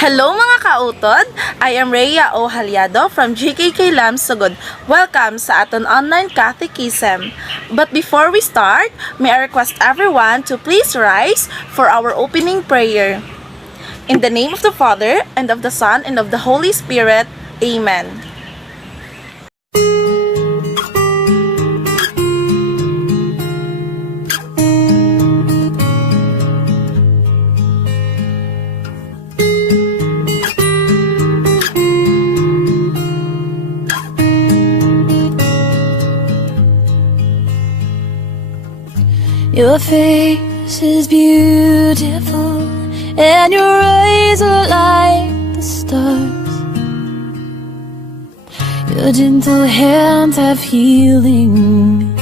Hello mga kautod! I am Rhea O. Haliado from GKK Lam Sugod. Welcome sa aton online catechism. But before we start, may I request everyone to please rise for our opening prayer. In the name of the Father, and of the Son, and of the Holy Spirit. Amen. Your face is beautiful, and your eyes are like the stars. Your gentle hands have healing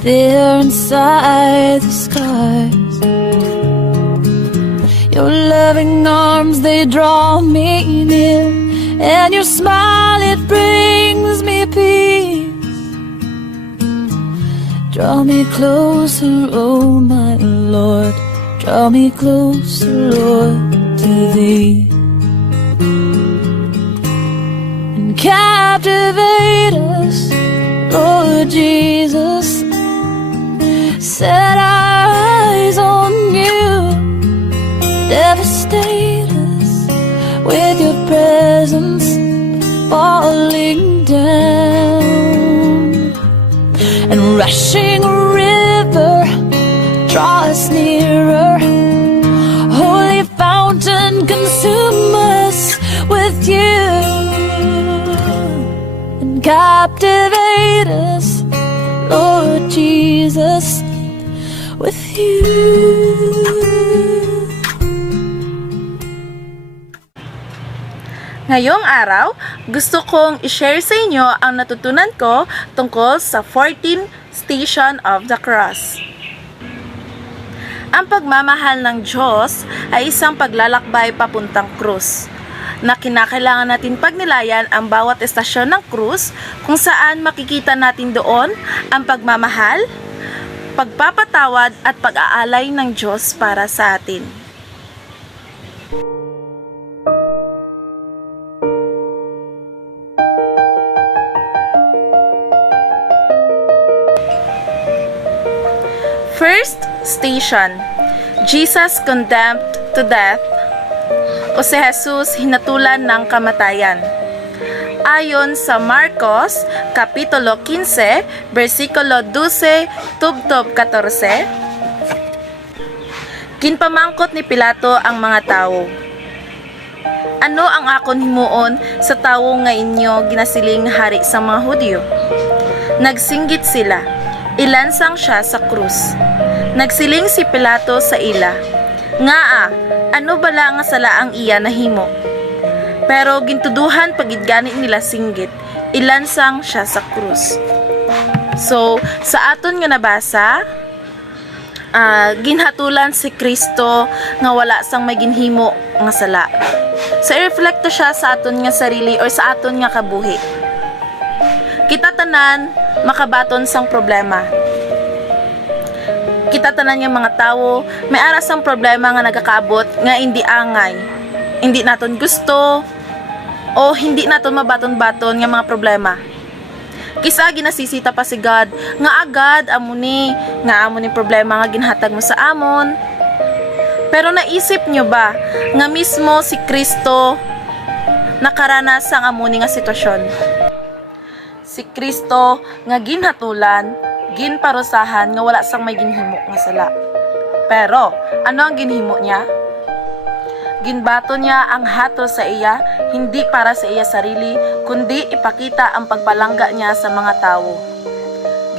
there inside the scars. Your loving arms, they draw me near, and your smile, it brings me peace. Draw me closer, oh my Lord, draw me closer, Lord, to Thee. And captivate us, Lord Jesus, set our eyes on You. Devastate us with Your presence falling down. And rushing river, draw us nearer. Holy fountain, consume us with You. And captivate us, Lord Jesus, with You. Ngayong araw, gusto kong i-share sa inyo ang natutunan ko tungkol sa 14th Station of the Cross. Ang pagmamahal ng Diyos ay isang paglalakbay papuntang krus, na kinakailangan natin pagnilayan ang bawat estasyon ng krus kung saan makikita natin doon ang pagmamahal, pagpapatawad at pag-aalay ng Diyos para sa atin. First station, Jesus condemned to death, o si Jesus hinatulan ng kamatayan. Ayon sa Marcos, Kapitulo 15, versikulo 12, tubtob 14, ginpamangkot ni Pilato ang mga tao. Ano ang akon himuon sa tawo nga inyo ginasiling hari sa mga Hudyo? Nagsinggit sila. Ilansang siya sa krus. Nagsiling si Pilato sa ila, "Ngaa, ano bala nga sala ang iya nahimo?" Pero gintuduhan pagidgani nila singgit, ilansang siya sa krus. So, sa aton nga nabasa, ginhatulan si Kristo nga wala sang may ginhimo nga sala. So, i-reflect siya sa aton nga sarili or sa aton nga kabuhi. Kita tanan makabaton sang problema. Kita tanan nga mga tao may aras ang problema nga nagakaabot nga hindi angay. Hindi naton gusto o hindi naton mabaton-baton nga mga problema. Kisa ginasisita pa si God nga agad amuni problema nga ginhatag mo sa amon. Pero naisip nyo ba nga mismo si Kristo nakaranas ang amuni nga sitwasyon? Si Kristo nga ginhatulan, ginparusahan nga wala sang may ginhimo nga sala. Pero ano ang ginhimo niya? Ginbato niya ang hatol sa iya, hindi para sa iya sarili, kundi ipakita ang pagpalangga niya sa mga tao.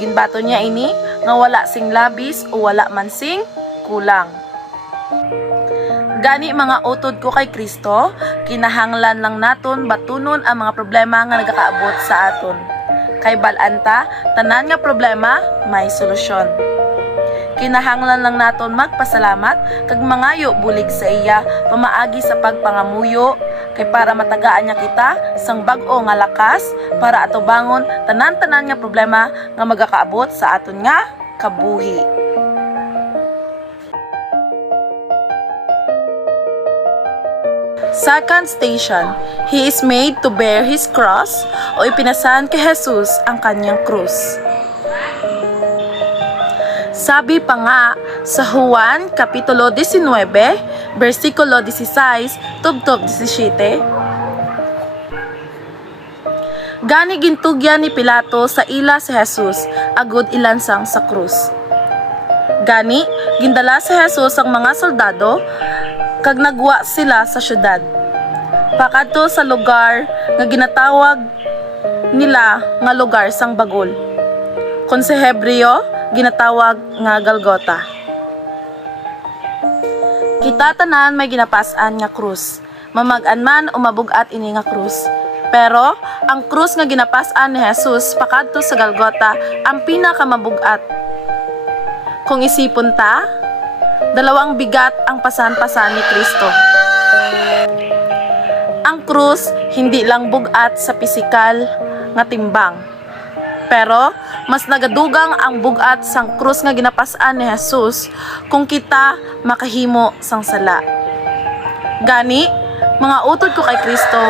Ginbato niya ini nga wala sing labis o wala man sing kulang. Gani mga utod ko kay Kristo, kinahanglan lang naton batunon ang mga problema nga nagakaabot sa aton. Kay balanta, tanan nga problema may solusyon. Kinahanglan lang naton magpasalamat kag mangayo bulig sa iya pamaagi sa pagpangamuyo kay para matagaan niya kita sang bag-o nga lakas para atubangon tanan-tanan nga problema nga magakaabot sa aton nga kabuhi. Second station, he is made to bear his cross o ipinasan kay Jesus ang kanyang krus. Sabi pa nga sa Juan Kapitulo 19, versikulo 16, tubtob 17, gani gintugyan ni Pilato sa ila si Jesus, agud ilansang sa krus. Gani, gindala si Jesus ang mga soldado, kag nagwa sila sa syudad. Pakadto sa lugar nga ginatawag nila nga lugar sang bagol. Kung sa Hebreo, ginatawag nga Golgota. Kita tanan may ginapasan nga krus. Mamag-an man o mabugat ini nga krus. Pero ang krus nga ginapasan ni Jesus pakadto sa Golgota ang pinakamabugat. Kung isipon ta, dalawang bigat ang pasan-pasan ni Kristo. Ang krus hindi lang bugat sa pisikal nga timbang. Pero mas nagadugang ang bugat sang krus nga ginapasan ni Jesus kung kita makahimo sang sala. Gani, mga utod ko kay Kristo,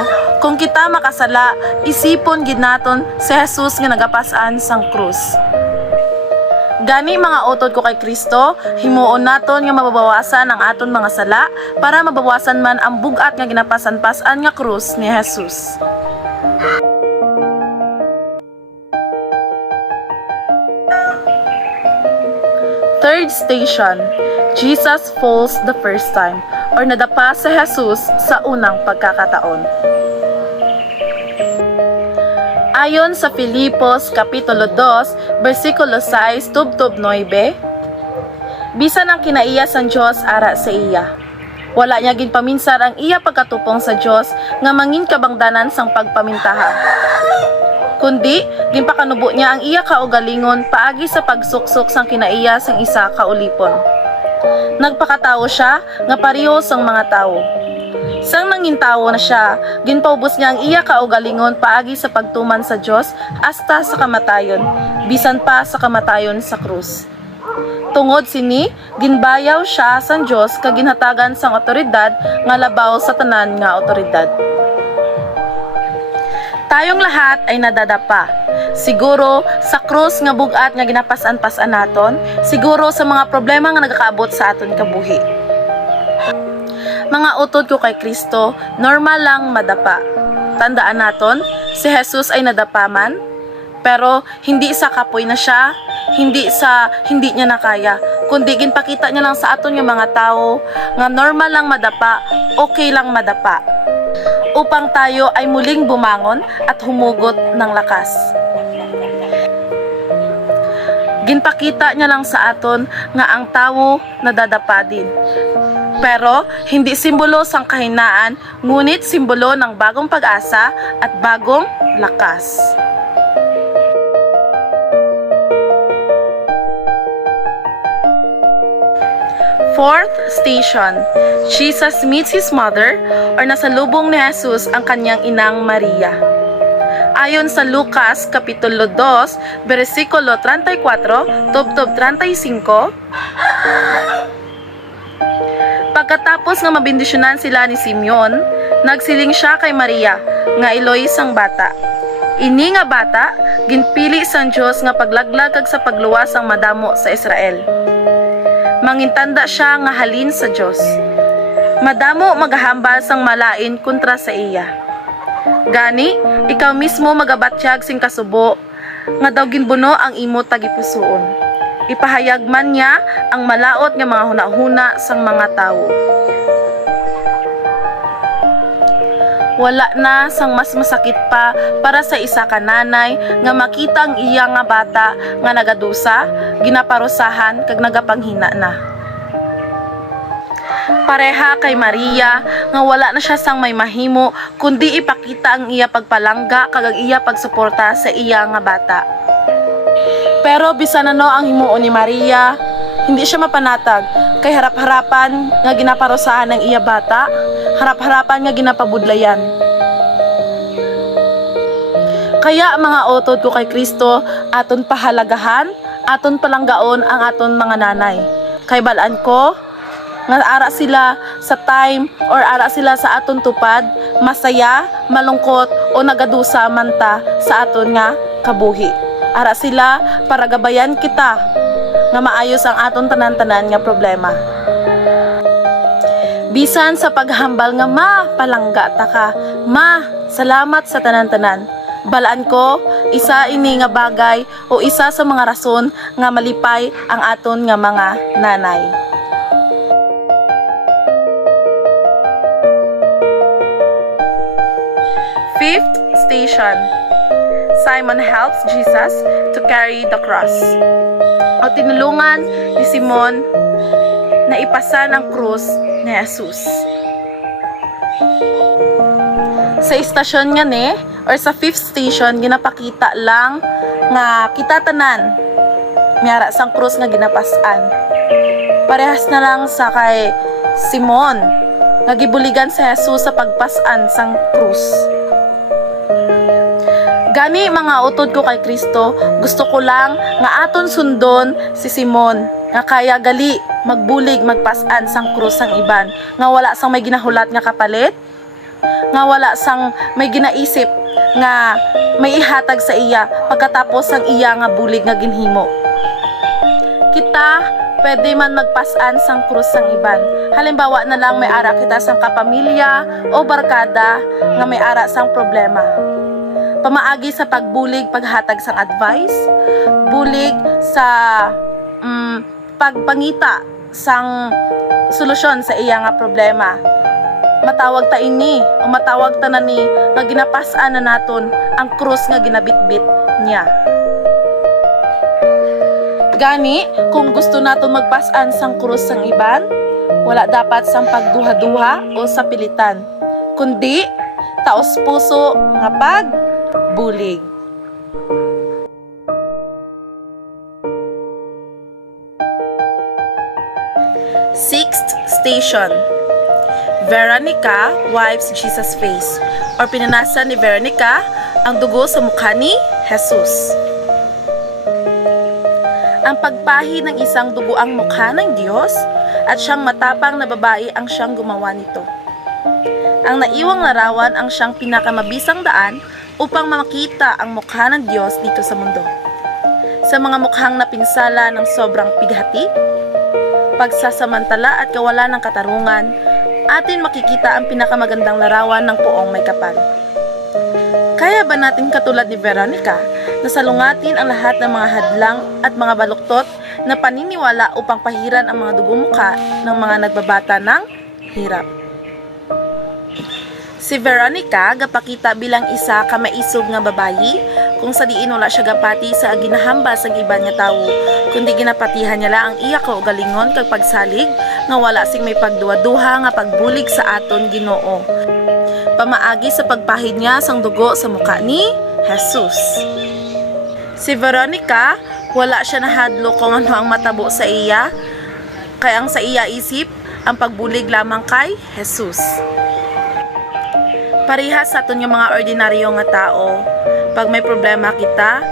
kung kita makasala, isipon gid naton si Jesus nga nagapasan sang krus. Gani mga utod ko kay Kristo, himuon naton nga mababawasan ang aton mga sala para mabawasan man ang bugat nga ginapasan-pasan nga krus ni Jesus. Third station, Jesus falls the first time or nadapa si Jesus sa unang pagkakataon. Ayon sa Filipos Kapitulo 2, versikulo 6, tubtob 9, bisan ang kinaiya sang Dios ara sa iya. Wala niya ginpaminsar ang iya pagkatupong sa Dios nga mangin kabangdanan sang pagpamintahan. Kundi ginpakanubo niya ang iya kaugalingon paagi sa pagsuksok sang kinaiya sang isa ka ulipon. Nagpakatawo siya nga pareho sang mga tawo. Sang nangintawo na siya, ginpaubos niya ang iya kaugalingon paagi sa pagtuman sa Dios hasta sa kamatayon, bisan pa sa kamatayon sa krus. Tungod sini, ginbayaw siya sang Dios kag ginhatagan sang otoridad nga labaw sa tanan nga otoridad. Tayong lahat ay nadadapa. Siguro sa krus nga bugat nga ginapasan-pasan naton, siguro sa mga problema nga nagakaabot sa aton kabuhi. Mga utod ko kay Kristo, normal lang madapa. Tandaan naton, si Jesus ay nadapa man, pero hindi sa kapoy na siya, hindi niya nakaya, kundi ginpakita niya lang sa aton yung mga tao nga normal lang madapa, okay lang madapa, upang tayo ay muling bumangon at humugot ng lakas. Ginpakita niya lang sa aton nga ang tao nadadapa din. Pero hindi simbolo sang kahinaan, ngunit simbolo ng bagong pag-asa at bagong lakas. Fourth station, Jesus meets his mother or nasalubong ni Jesus ang kanyang inang Maria. Ayon sa Lucas Kapitulo 2, versikulo 34, tubtob 35, pagkatapos nga mabindisyonan sila ni Simeon, nagsiling siya kay Maria nga iloy sang bata. Ini nga bata, ginpili sang Dios nga paglaglag kag sa pagluwas sang madamo sa Israel. Mangintanda siya nga halin sa Dios. Madamo magahambal sang malain kontra sa iya. Gani, ikaw mismo magabatyag sing kasubo nga daw ginbuno ang imo tagipusoon. Ipahayag man niya ang malaot nga mga hunahuna sang mga tawo. Wala na sang mas masakit pa para sa isa ka nanay nga makita ang iya nga bata nga nagadusa, ginaparusahan kag nagapanghina na. Pareha kay Maria nga wala na siya sang may mahimo kundi ipakita ang iya pagpalangga kag ang iya pagsuporta sa iya nga bata. Pero bisan ano ang himuon ni Maria, hindi siya mapanatag kay harap-harapan nga ginaparusahan ng iya bata, harap-harapan nga ginapabudlayan. Kaya mga utod ko kay Kristo, aton pahalagahan, aton palanggaon ang aton mga nanay. Kay balaan ko nga ara sila sa time or ara sila sa aton tupad, masaya, malungkot o nagadusa manta sa aton nga kabuhi. Ara sila para gabayan kita nga maayos ang aton tanan-tanan nga problema. Bisan sa paghambal nga palangga ta ka, salamat sa tanan-tanan. Balaan ko, isa ini nga bagay o isa sa mga rason nga malipay ang aton nga mga nanay. Fifth station. Simon helps Jesus to carry the cross. O tinulungan ni Simon na ipasa ng krus ni Jesus. Sa istasyon nga ni, or sa fifth station, ginapakita lang nga kita tanan miyara sang krus nga ginapasan. Parehas na lang sa kay Simon nga gibuligan sa Jesus sa pagpasan sang krus. Gani mga utod ko kay Kristo, gusto ko lang nga aton sundon si Simon nga kaya gali magbulig magpasan sang krus sang iban, nga wala sang may ginahulat nga kapalit, nga wala sang may ginaisip nga may ihatag sa iya pagkatapos ang iya nga bulig nga ginhimo. Kita pwede man magpasan sang krus sang iban. Halimbawa na lang may ara kita sang kapamilya o barkada nga may ara sang problema. Pamaagi sa pagbulig, paghatag sang advice, bulig sa pagpangita sang solusyon sa iya nga problema. Matawag ta ini o matawag ta na ni nga ginapasaan na naton ang krus nga ginabitbit niya. Gani, kung gusto naton magpasaan sang krus sang iban, wala dapat sang pagduha-duha o sa pilitan, kundi taos puso nga pagbulig. Sixth station. Veronica wipes Jesus' face, or pinanasan ni Veronica ang dugo sa mukha ni Jesus. Ang pagpahi ng isang dugoang mukha ng Diyos at siyang matapang na babae ang siyang gumawa nito. Ang naiwang larawan ang siyang pinakamabisang daan upang makita ang mukha ng Diyos dito sa mundo. Sa mga mukhang napinsala ng sobrang pighati, pagsasamantala at kawalan ng katarungan, atin makikita ang pinakamagandang larawan ng poong may kapal. Kaya ba natin katulad ni Veronica na salungatin ang lahat ng mga hadlang at mga baluktot na paniniwala upang pahiran ang mga dugong mukha ng mga nagbabata ng hirap? Si Veronica gapakita bilang isa ka maisog nga babayi kung sa diin wala siya gapati sa ginahambas ang iban nga tawo, kundi ginapatihan niya lang ang iya kaugalingon kag pagsalig nga wala sing may pagduwa-duha nga pagbulig sa aton Ginoo. Pamaagi sa pagpahid niya sang dugo sa mukha ni Jesus. Si Veronica, wala siya nahadlo kung ano ang matabo sa iya, kaya ang sa iya isip ang pagbulig lamang kay Jesus. Parihas sa aton yung mga ordinaryo nga tao, pag may problema kita,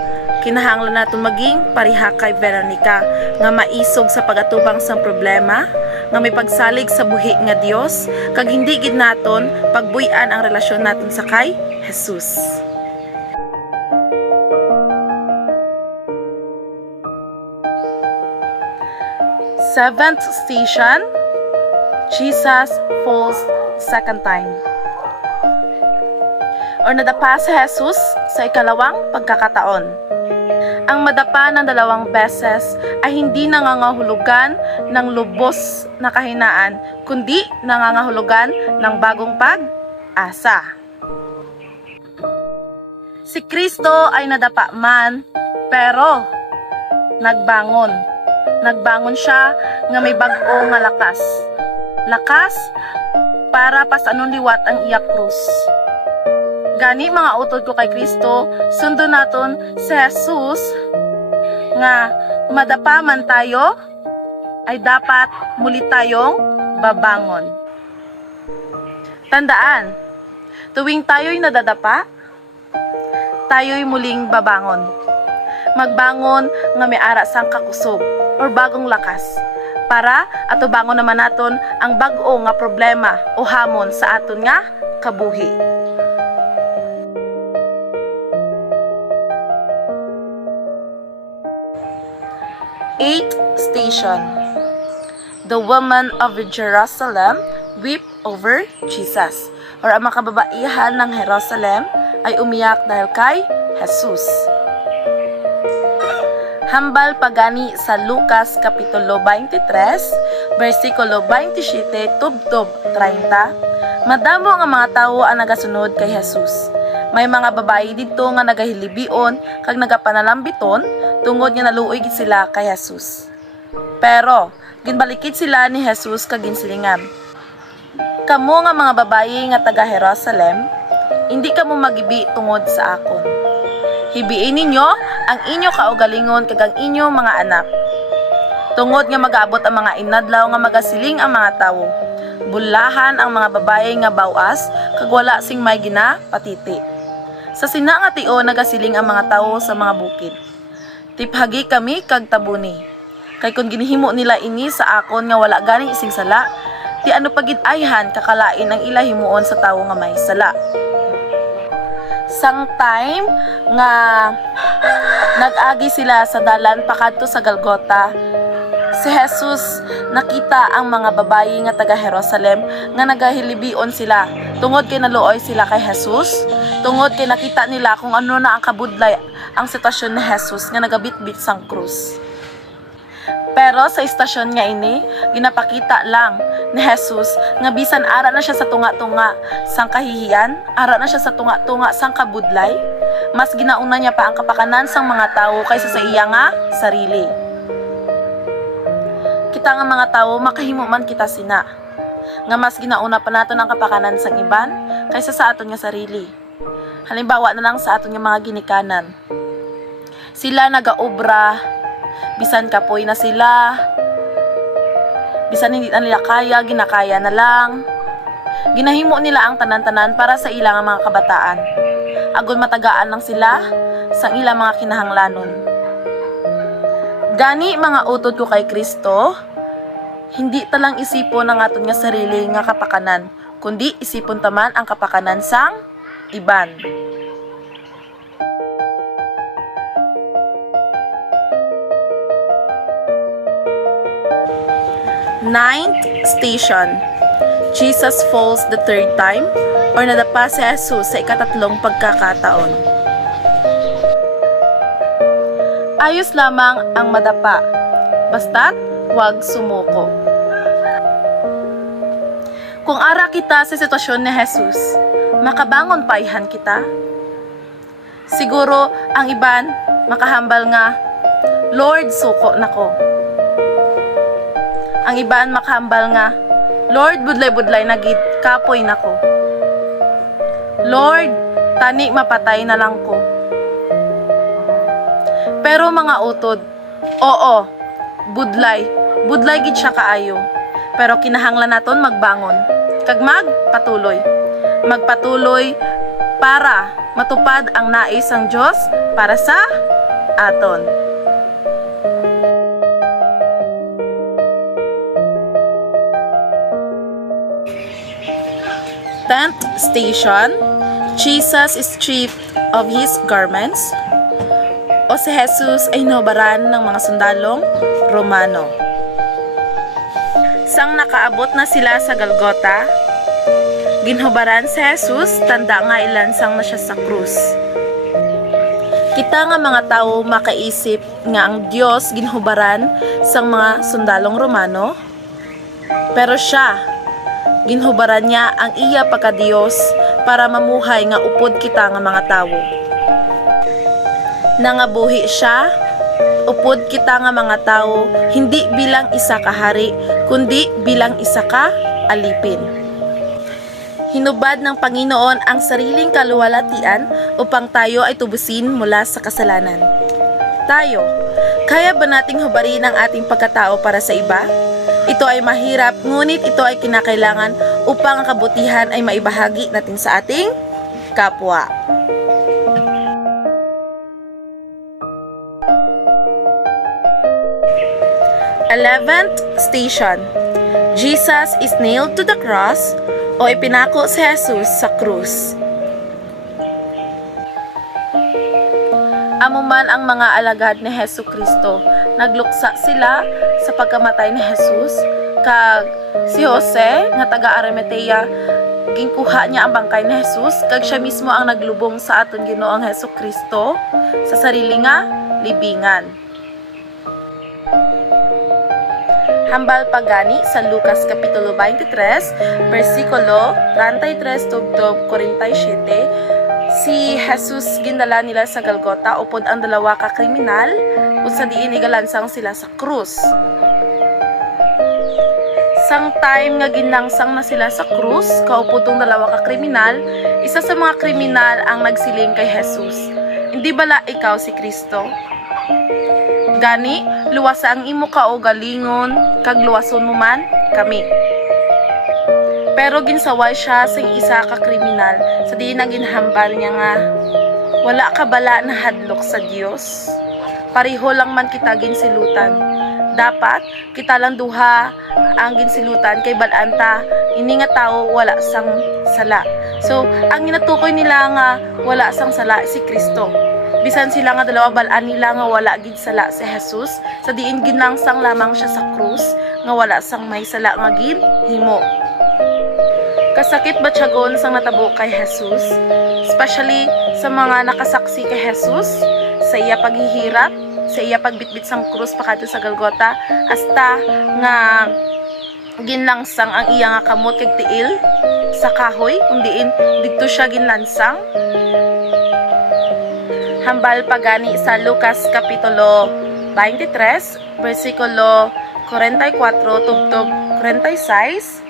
kinahanglan naton maging pariha kay Veronica nga maisog sa pagatubang sang problema, nga may pagsalig sa buhi nga Dios, kag hindi gid naton pagbuy-an ang relasyon naton sa kay Jesus. Seventh station, Jesus falls second time. Or nadapa si Jesus sa ikalawang pagkakataon. Ang madapa ng dalawang beses ay hindi nangangahulugan ng lubos na kahinaan, kundi nangangahulugan ng bagong pag-asa. Si Kristo ay nadapa man, pero nagbangon. Nagbangon siya nga may bag-o nga lakas. Lakas para pasanon liwat ang iya krus. Gani mga utod ko kay Kristo, sundo naton si Jesus nga madapa man tayo ay dapat muli tayong babangon. Tandaan, tuwing tayo'y nadadapa, tayo'y muling babangon. Magbangon nga may ara sang kakusog or bagong lakas. para atubangon naman naton ang bag-o nga problema o hamon sa aton nga kabuhi. Eighth station. The woman of Jerusalem weep over Jesus. Or ang mga kababaihan ng Jerusalem ay umiyak dahil kay Jesus. Hambal pagani sa Lucas Kapitulo 23, versikulo 27 tubtob 30. Madamo nga mga tawo ang nagasunod kay Jesus. May mga babayi didto nga nagahilibion kag nagapanalambiton tungod nga naluoy gid sila kay Jesus. Pero ginbalikid sila ni Jesus kag ginsilingan, "Kamo nga mga babayi nga taga Jerusalem, hindi kamo magibi tungod sa akon. Hibiin ninyo ang inyo kaugalingon kag ang inyo mga anak. Tungod nga mag-abot ang mga inadlaw nga magasiling ang mga tawo. Bulahan ang mga babaye nga bawas kag wala sing may ginapatiti. Sa sina nga tio nagasiling ang mga tawo sa mga bukid. Tiphagi kami kag tabuni. Kay kun ginihimo nila ini sa akon nga wala gani ising sala, ti ano pagid ayhan kakalain ang ila himuon sa tawo nga may sala." Sang time nga nag-agi sila sa dalan pakadto sa Golgota, si Jesus nakita ang mga babayi nga taga Jerusalem nga nagahilibion sila tungod kay naluoy sila kay Jesus, tungod kay nakita nila kung ano na ang kabudlay ang sitwasyon ni Jesus nga nagabitbit sang krus. Pero sa istasyon nga ini, ginapakita lang ni Jesus nga bisan ara na siya sa tunga-tunga sang kahihiyan, ara na siya sa tunga-tunga sang kabudlay, mas ginauna niya pa ang kapakanan sang mga tawo kaysa sa iya nga sarili. Kita nga mga tawo makahimo man kita sina, nga mas ginauna pa naton ang kapakanan sang iban kaysa sa aton nga sarili. Halimbawa na lang sa aton nga mga ginikanan. Sila nagaobra, bisan kapoy na sila, bisan hindi na nila kaya, ginakaya na lang. Ginahimo nila ang tanan-tanan para sa ilang mga kabataan. Agon matagaan lang sila sa ilang mga kinahanglanon. Gani mga utod ko kay Kristo, hindi talang isipon ang aton nga sarili nga kapakanan, kundi isipon taman ang kapakanan sang iban. Ninth station. Jesus falls the third time, or nadapa si Jesus sa ikatatlong pagkakataon. Ayos lamang ang madapa, basta't huwag sumuko. Kung ara kita sa sitwasyon ni Jesus, makabangon paihan kita. Siguro ang iban makahambal nga, "Lord, suko nako." Ang iban makahambal nga, "Lord, budlay-budlay na gid, kapoy nako. Lord, tani mapatay na lang ko." Pero mga utod, oo, budlay gid siya kaayo. Pero kinahanglan naton magbangon, kag magpatuloy para matupad ang nais ng Dios para sa aton. Tenth station. Jesus is stripped of his garments, o si Jesus ay nobaran ng mga sundalong Romano. Sang nakaabot na sila sa Golgota, ginhubaran si Jesus, tanda nga ilansang na siya sa krus. Kita nga mga tao makaisip nga ang Dios ginhubaran sang mga sundalong Romano, pero siya ginhubaran niya ang iya pagka-Diyos para mamuhay nga upod kita nga mga tawo. Nangabuhi siya, upod kita nga mga tawo, hindi bilang isa ka hari, kundi bilang isa ka alipin. Hinubad ng Panginoon ang sariling kaluwalhatian upang tayo ay tubusin mula sa kasalanan. Tayo, kaya ba nating hubarin ang ating pagkatao para sa iba? Ito ay mahirap, ngunit ito ay kinakailangan upang ang kabutihan ay maibahagi natin sa ating kapwa. 11th station. Jesus is nailed to the cross o ipinako si Jesus sa krus. Amuman ang mga alagad ni Hesu Kristo, nagluksa sila sa pagkamatay ni Jesus, kag si Jose nga taga Arimatea ginkuha niya ang bangkay ni Jesus, kag siya mismo ang naglubong sa aton Ginoong Hesu Kristo sa sarili nga libingan. Hambal pagani sa Lucas Kapitulo 23, versikulo 33 tubtob 47, si Jesus gindala nila sa Golgota upod ang dalawa ka kriminal kung sa diin igalansang sila sa krus. Sang time nga ginlangsang na sila sa krus, kaupod tong dalawa ka kriminal, isa sa mga kriminal ang nagsiling kay Jesus, "Hindi bala ikaw si Kristo? Gani, luwasa ang imo ka o galingon, kag luwason mo man kami." Pero ginsaway siya sa isa ka kriminal sa diin ang ginhambal niya nga, "Wala ka bala na hadlok sa Dios? Pareho lang man kita ginsilutan. Dapat kita lang duha ang ginsilutan kay balanta ini nga tawo wala sang sala." So, ang ginatukoy nila nga wala sang sala si Kristo. Bisan sila nga dalawa balaan nila nga wala gid sala si Jesus, sa diin ginlangsang lamang siya sa krus nga wala sang may sala nga ginhimo. Kasakit ba tiyagon sang natabo kay Jesus, especially sa mga nakasaksi kay Jesus sa iya paghihirap, sa iya pagbitbit sang krus pakadto sa Golgota, hasta nga ginlangsang ang iya nga kamot kag tiil sa kahoy kung diin didto siya ginlansang. Hambal pagani sa Lucas Kapitulo 23, versikulo 44 tubtob 46.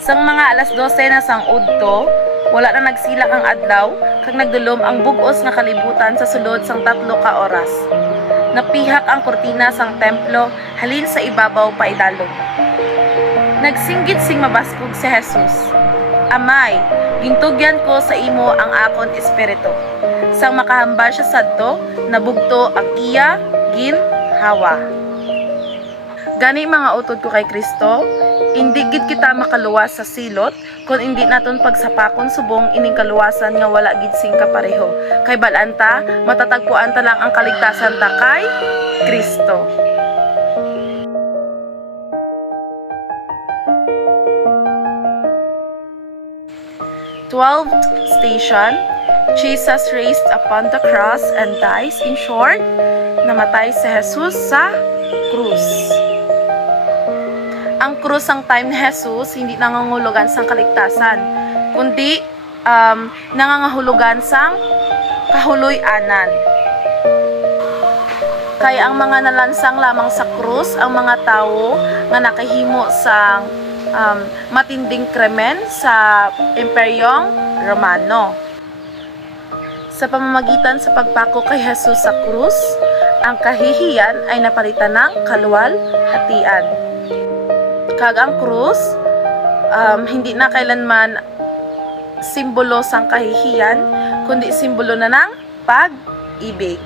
Sang mga alas 12 na sang udto, wala na nagsilang ang adlaw, kag nagdulom ang bug-os nga kalibutan sa sulod sang 3 ka oras. Napihak ang kortina sang templo halin sa ibabaw paidalog. Nagsinggit sing mabaskog si Jesus, "Amay, gintugyan ko sa imo ang akon espiritu." Sang makahambal siya sadto, nabugto ang iya ginhawa. Gani mga utod ko kay Kristo, hindi gid kita makaluwas sa silot kung hindi naton pagsapakon subong ining kaluwasan nga wala gid sing kapareho. Kay balanta, matatagpuan ta lang ang kaligtasan ta kay Kristo. Twelfth station, Jesus raised upon the cross and dies. In short, namatay si Jesus sa krus. Ang krus ang time ni Jesus hindi nangangahulugan sang kaligtasan, kundi nangangahulugan sang kahuloy-anan. Kaya ang mga nalansang lamang sa krus ang mga tao nga nakahimo sang matinding krimen sa Imperyong Romano. Sa pamamagitan sa pagpako kay Jesus sa krus, ang kahihiyan ay napalitan ng kaluwalhatian. Kag ang krus, hindi na kailanman simbolo sang kahihiyan, kundi simbolo na ng pag-ibig.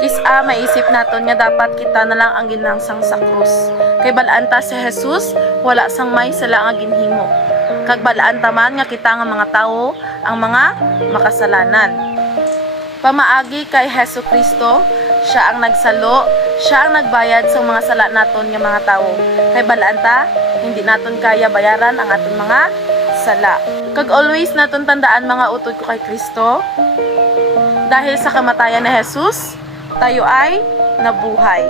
Kisa maisip naton nga dapat kita na lang ang ginlangsang sa krus. Kay balanta si Jesus, wala sang may sala nga ginhimo. Kag balaan taman nga kita nga mga tao ang mga makasalanan. Pamaagi kay Hesu Kristo, siya ang nagsalo, siya ang nagbayad sa mga sala naton nga mga tao. Kay balanta, hindi naton kaya bayaran ang aton mga sala. Kag always naton tandaan mga utod ko kay Kristo, dahil sa kamatayan ni Jesus, tayo ay nabuhay.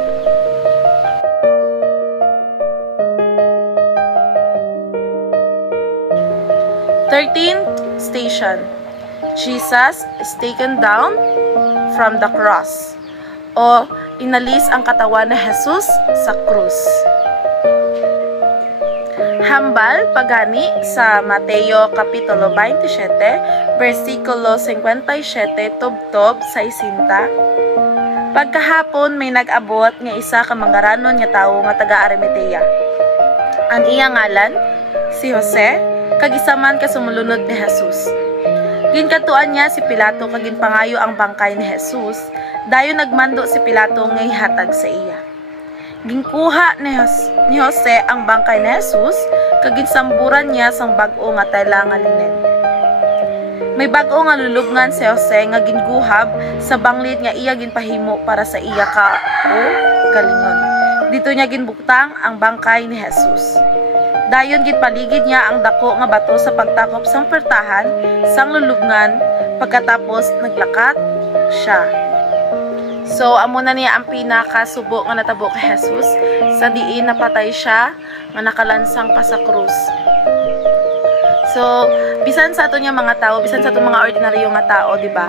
Thirteenth station, Jesus is taken down from the cross, o inalis ang katawan ni Jesus sa krus. Hambal pagani sa Mateo Kapitulo 27, versikulo 57 tubtob 60. Pagkahapon may nag-abot nga isa ka manggaranon nga tawo nga taga Arimatea. Ang iya ngalan si Jose, kag isa man ka sumulunod ni Jesus. Ginkatuan niya si Pilato kag ginpangayo ang bangkay ni Jesus. Dayon nagmando si Pilato nga ihatag sa iya. Ginkuha ni Jose ang bangkay ni Jesus kag ginsamburan niya sang bag-o nga tela nga linen. May bag-o nga lulubngan si Jose nga ginguhab sa banglit nga iya ginpahimo para sa iya ka o galingon. Dito niya ginbuktang ang bangkay ni Jesus. Dayon ginpaligid niya ang dako nga bato sa pagtakop sang pertahan sang lulubngan pagkatapos naglakat siya. So, amo na niya ang pinakasubo nga natabo kay Jesus sa diin napatay siya nga nakalansang pa sa krus. So, bisan sa ato niya mga tao, bisan sa ato mga ordinaryo nga tao, di ba?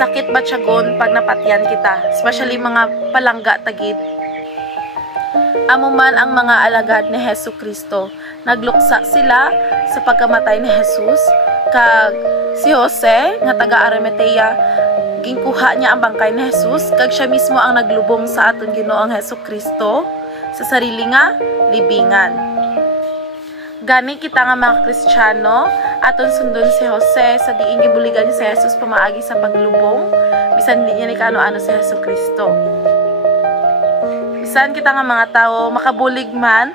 Sakit ba tiyagon pag napatyan kita, especially mga palangga tagid. Amo man ang mga alagad ni Hesus Kristo, nagluksa sila sa pagkamatay ni Jesus, kag si Jose nga taga Arimatea ginkuha niya ang bangkay ni Jesus kag siya mismo ang naglubong sa aton Ginoong Hesus Kristo sa sarili nga libingan. Gani kita nga mga Kristiyano aton sundon si Jose sa diin gibuligan ni si Jesus pamaagi sa paglubong bisan di niya ni kaano-ano si Hesus Kristo. Bisan kita nga mga tao makabulig man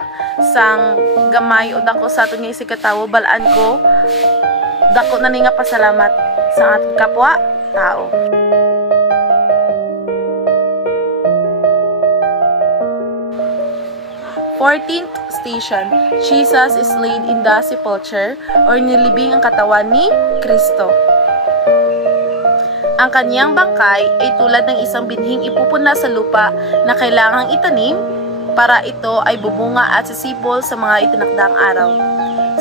sang gamay o dako sa aton nga isig katawo balaan ko dako na ni nga pasalamat sa aton kapwa tao. Fourteenth station, Jesus is laid in the sepulchre or nilibing ang katawan ni Kristo. Ang kaniyang bangkay ay tulad ng isang binhing ipupuna sa lupa na kailangang itanim para ito ay bubunga at sisipol sa mga itinakdang araw.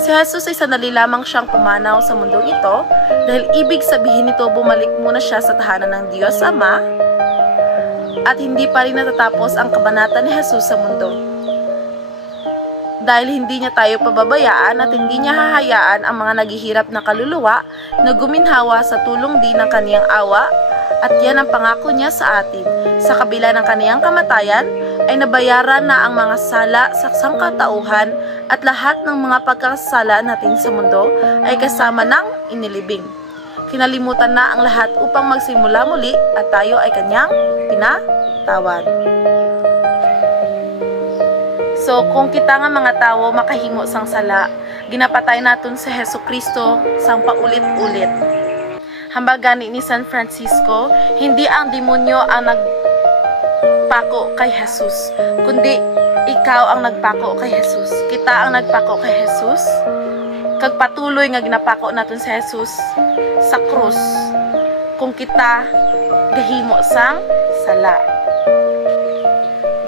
Si Jesus ay sandali lamang siyang pumanaw sa mundong ito dahil ibig sabihin nito bumalik muna siya sa tahanan ng Diyos Ama at hindi pa rin natatapos ang kabanata ni Jesus sa mundo. Dahil hindi niya tayo pababayaan at hindi niya hahayaan ang mga naghihirap na kaluluwa na guminhawa sa tulong din ng kaniyang awa at yan ang pangako niya sa atin. Sa kabila ng kaniyang kamatayan ay nabayaran na ang mga sala sa sangkatauhan at lahat ng mga pagkakasala natin sa mundo ay kasama ng inilibing. Kinalimutan na ang lahat upang magsimula muli at tayo ay kanyang pinatawad. So, kung kita nga mga tao makahimo sang sala, ginapatay naton sa Hesus Kristo sang paulit-ulit. Hambag gani ni San Francisco, hindi ang demonyo ang nagpako kay Jesus, kundi ikaw ang nagpako kay Jesus. Kita ang nagpako kay Jesus. Kag patuloy nga ginapako naton sa Jesus sa krus. Kung kita gahimo sang sala.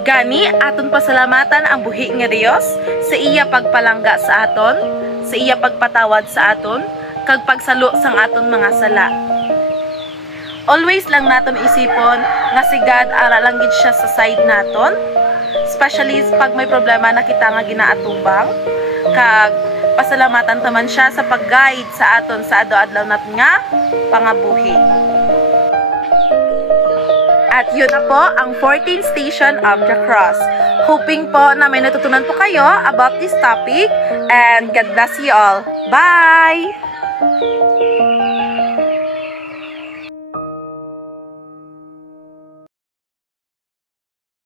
Gani aton pasalamatan ang buhi nga Dios sa iya pagpalangga sa aton, sa iya pagpatawad sa aton, kag pagsalo sang aton mga sala. Always lang naton isipon nga si God ara lang gid siya sa side naton, especially pag may problema na kita nga ginaatubang, kag pasalamatan taman siya sa pag-guide sa aton sa adlaw-adlaw naton nga pangabuhi. At yun na po ang 14th station of the cross. Hoping po na may natutunan po kayo about this topic and God bless you all. Bye!